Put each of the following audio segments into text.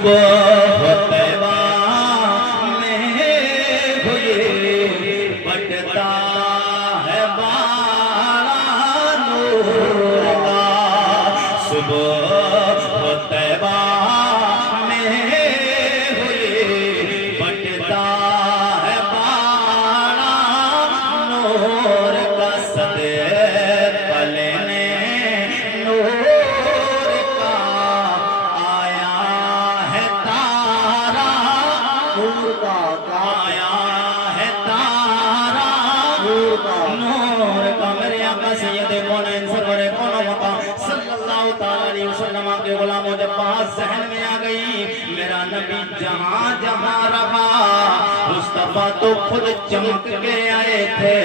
طیبہ میں ہوئے بٹتا ہے بارہ نور کا صبح طیبہ میں ہوئے بٹتا ہے بارہ نور کا صدقہ لینے نور کا آیا ہے تارا نور کا آیا ہے تارا نور کا میرے آقا سید کونین سرور کون مقام صلی اللہ تعالی علیہ وسلم کے غلاموں جب بات ذہن میں آ گئی میرا نبی جہاں جہاں رہا مصطفیٰ تو خود چمک کے آئے تھے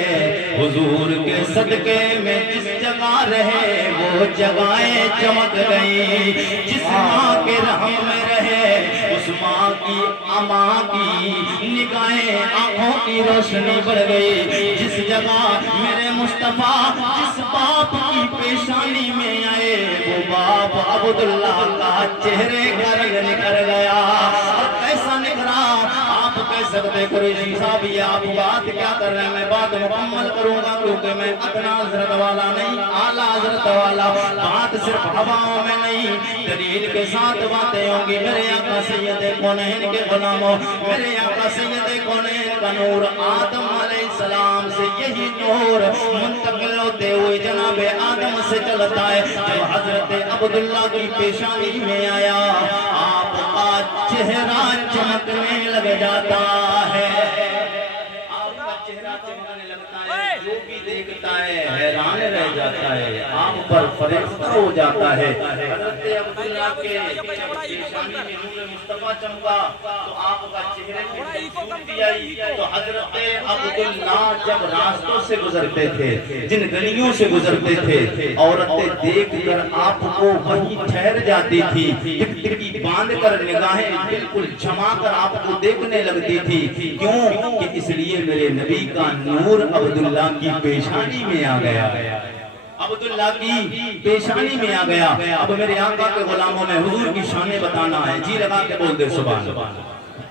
حضور کے صدقے میں جس جگہ رہے وہ جگہیں چمک گئی جس ماں کے رحم میں رہے اس ماں کی اماں کی نگاہیں آنکھوں کی روشنی بڑھ گئی جس جگہ میرے مصطفیٰ جس باپ کی پیشانی میں آئے وہ باپ عبداللہ کا چہرے کا رنگ نکھر گیا اور کیسا نکھرا آپ کہہ سکتے قریشی صاحب یہ آپ بات کیا کر رہے ہیں میں بات مکمل کروں گا کیونکہ میں ادنا حضرت والا نہیں اعلیٰ حضرت والا بات صرف ہواؤں میں نہیں دلیل کے ساتھ باتیں ہوں گی میرے آقا سید کونین کے غلاموں میرے آقا سید کونین کا نور آدم علیہ السلام سے یہی نور منتقل ہوتے ہوئے جناب آدم سے چلتا ہے جب حضرت عبداللہ کی پیشانی میں آیا آپ کا چہرہ چمکنے لگ جاتا ہے آپ کا چہرہ چمکنے لگتا ہے جو بھی دیکھتا ہے حیران رہ جاتا ہے آپ پر فرشتہ ہو جاتا ہے حضرت عبداللہ کے پیشانی میں نور مصطفیٰ چمکا تو آپ کا چہرے پہ خوبصورتی آئی تو حضرت عبداللہ جب راستوں سے گزرتے تھے جن گلیوں سے گزرتے تھے عورتیں دیکھ کر آپ کو وہیں ٹھہر جاتی تھی ٹکٹکی باندھ کر نگاہیں بالکل جما کر آپ کو دیکھنے لگتی تھی کیوں کہ اس لیے میرے نبی کا نور عبداللہ کی پیشانی میں آ گیا عبداللہ کی پیشانی میں آ گیا اب میرے آقا کے غلاموں میں حضور کی شانیں بتانا ہے جی لگا کے بول دے سبحان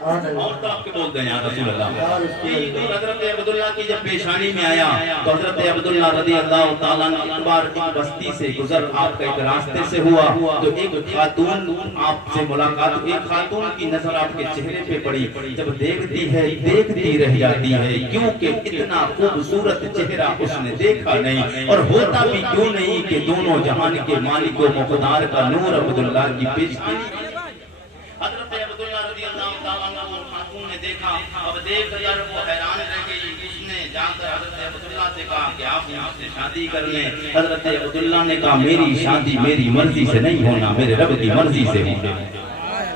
اور طرف کے بول دیں یا رسول اللہ یہی دور حضرت عبداللہ کی جب پیشانی میں آیا تو حضرت عبداللہ رضی اللہ تعالیٰ نے ایک بار ایک بستی سے گزر آپ کا ایک راستے سے ہوا تو ایک خاتون آپ سے ملاقات ایک خاتون کی نظر آپ کے چہرے پہ پڑی جب دیکھتی ہے دیکھتی رہ جاتی ہے کیونکہ اتنا خوبصورت چہرہ اس نے دیکھا نہیں اور ہوتا بھی کیوں نہیں کہ دونوں جہان کے مالک و مقدار کا نور عبداللہ کی پیشانی حضرت عبداللہ رضی اللہ تعالیٰ عنہ خاتون نے دیکھا اب دیکھ کر وہ حیران رہ گئی اس نے جا کر حضرت عبداللہ سے کہا کہ آپ مجھ سے شادی کر لیں حضرت عبداللہ نے کہا میری شادی میری مرضی سے نہیں ہونا میرے رب کی مرضی سے ہونا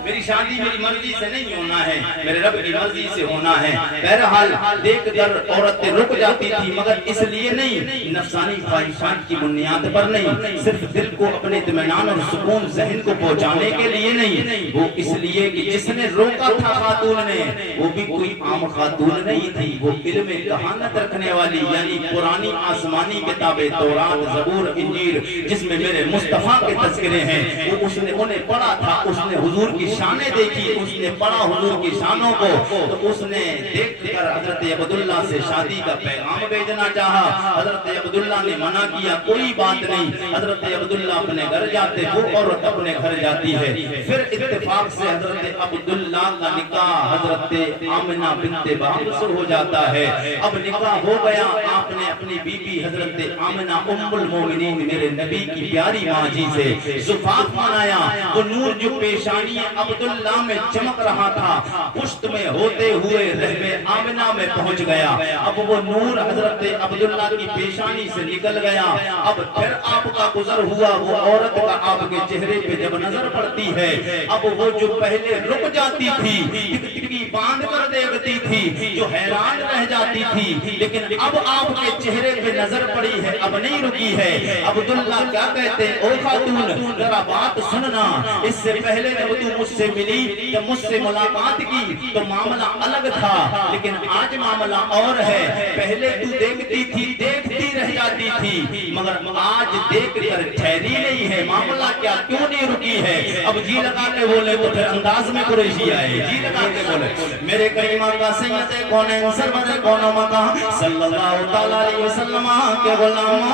میری شادی میری مرضی سے نہیں ہونا ہے میرے رب کی مرضی سے ہونا ہے بہرحال دیکھ کر عورتیں رک جاتی تھی مگر اس لیے نہیں نفسانی خواہشات کی بنیاد پر نہیں صرف دل کو اپنے اطمینان اور سکون ذہن کو پہنچانے کے لیے نہیں وہ اس لیے کہ جس نے روکا تھا خاتون نے وہ بھی کوئی عام خاتون نہیں تھی وہ علم کہانت رکھنے والی یعنی پرانی آسمانی کتابیں تورات زبور انجیل جس میں میرے مصطفیٰ کے تذکرے ہیں وہ اس نے انہیں پڑھا تھا اس نے حضور کی شانیں دیکھی اس نے پڑھا حضور کی شانوں کو تو اس نے دیکھ کر حضرت عبداللہ سے شادی کا پیغام بھیجنا چاہا حضرت عبداللہ نے منع کیا کوئی بات نہیں حضرت عبداللہ اپنے گھر جاتے وہ عورت اپنے گھر جاتی ہے پھر اتفاق سے حضرت عبداللہ کا نکاح حضرت آمنہ بنت وہب سے ہو جاتا ہے اب نکاح ہو گیا آپ نے اپنی بی بی حضرت آمنہ ام المومنین میرے نبی کی پیاری ماں جی سے زفاف منایا وہ نور جو پیشانی عبداللہ میں چمک رہا تھا پشت میں ہوتے ہوئے رحم آمنہ میں پہنچ گیا اب وہ نور حضرت عبداللہ کی پیشانی سے نکل گیا اب پھر آپ کا گزر ہوا وہ عورت کا آپ کے چہرے پہ جب نظر پڑتی ہے اب وہ جو پہلے رک جاتی تھی ٹکٹکی باندھ کر دیکھتی تھی جو حیران رہ جاتی تھی لیکن اب آپ کے چہرے پہ نظر پڑی ہے اب نہیں رکی ہے عبداللہ کیا کہتے او خاتون ذرا بات سننا اس سے پہلے جب تو مجھ سے ملی جب مجھ سے ملاقات کی تو معاملہ الگ تھا، لیکن آج معاملہ اور ہے۔ پہلے تو دیکھتی تھی، دیکھتی رہ جاتی تھی، مگر آج دیکھ کر ٹھہری نہیں ہے۔ معاملہ کیا کیوں نہیں رکی ہے؟ اب جی لگا کے بولے تو پھر انداز میں قریشی آئے، جی لگا کے بولے میرے کریم آقا سید کونین سرور کون و مکان صلی اللہ تعالیٰ علیہ وسلم کے غلام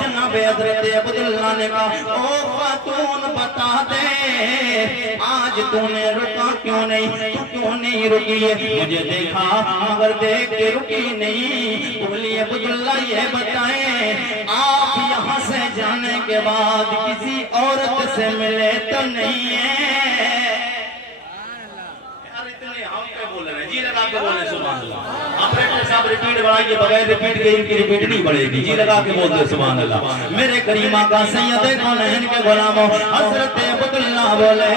جناب حضرت عبداللہ نے کہا او خاتون بتا دے آج تو نے رکا کیوں نہیں، تو کیوں نہیں رکی ہے؟ مجھے دیکھا مگر دیکھ کے رکی نہیں۔ بولی عبداللہ یہ بتائیں آپ یہاں سے جانے کے بعد کسی عورت سے ملے تو نہیں ہے؟ جی لگا کے بولے سبحان اللہ۔ آپریٹر صاحب ریپیٹ بڑھائیے، بغیر ریپیٹ کے ان کی ریپیٹ نہیں بڑھے گی۔ جی لگا کے بولتے سبحان اللہ۔ میرے کریم آقا سید کونین کے غلاموں حضرت عبداللہ بولے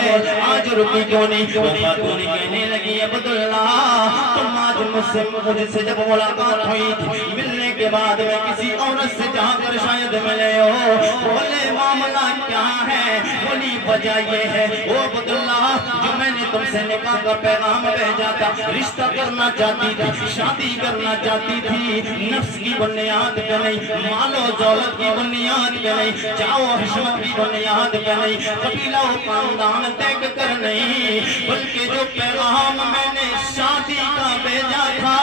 آج رکی کیوں نہیں؟ وہ خاتون کہنے لگی عبداللہ تم آج مجھ سے جب ملاقات ہوئی تھی، ملنے کے بعد میں کسی عورت سے جہاں پر شاید ملے ہو، بولے معاملہ کیا ہے؟ بولی وجہ یہ ہے او عبداللہ جو میں نے تم سے نکاح کا پیغام بھیجا تھا، رشتہ کرنا چاہتی تھی، شادی کرنا چاہتی تھی، نفس کی بنیاد پہ نہیں، مال و دولت کی بنیاد پہ نہیں، چاو حشمت کی بنیاد پہ نہیں، قبیلہ و خاندان دیکھ کر نہیں، بلکہ جو پیغام میں نے شادی کا بھیجا تھا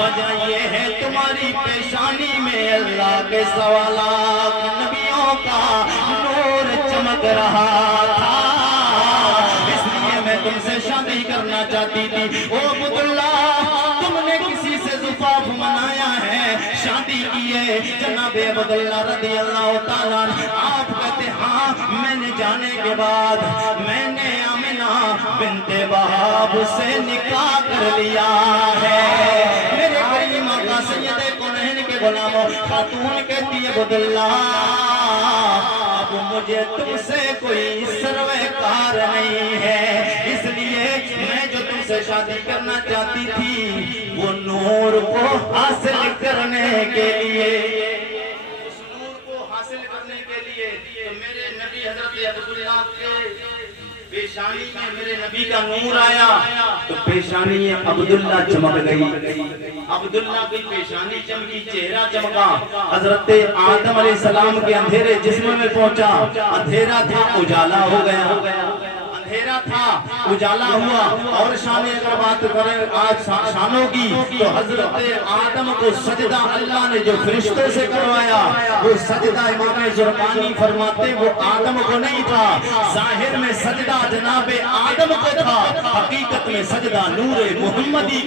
وجہ یہ ہے تمہاری پیشانی میں اللہ کے سوالات نبیوں کا نور چمک رہا تھا، اس لیے میں تم سے شادی کرنا چاہتی تھی۔ او عبداللہ تم نے کسی سے زفاف منایا ہے، شادی کی ہے؟ جناب عبداللہ رضی اللہ تعالیٰ آپ کہتے ہاں میں نے جانے کے بعد میں نے آمنہ بنت وہب سے نکاح کر لیا ہے۔ میرے کریم آقا سید کونین کے غلاموں خاتون کہتی ہے عبداللہ اب مجھے تم سے کوئی سروکار نہیں ہے، اس لیے میں جو تم سے شادی کرنا چاہتی تھی وہ نور کو حاصل کرنے کے لیے، اس نور کو حاصل کرنے کے لیے تو میرے نبی حضرت عبداللہ کے پیشانی میں میرے نبی کا نور آیا تو پیشانی عبداللہ چمک گئی، عبداللہ کی پیشانی چمکی، چہرہ چمکا، حضرت آدم علیہ السلام کے اندھیرے جسم میں پہنچا، اندھیرا تھا اجالا ہو گیا، اندھیرا تھا اجالا ہوا۔ اور شان اگر بات کریں آج شانوں کی تو حضرت آدم کو سجدہ اللہ نے جو فرشتوں سے کروایا وہ سجدہ امام زرقانی فرماتے وہ آدم کو نہیں تھا، ظاہر میں سجدہ جناب آدم کو تھا، حقیقت میں سجدہ نور محمدی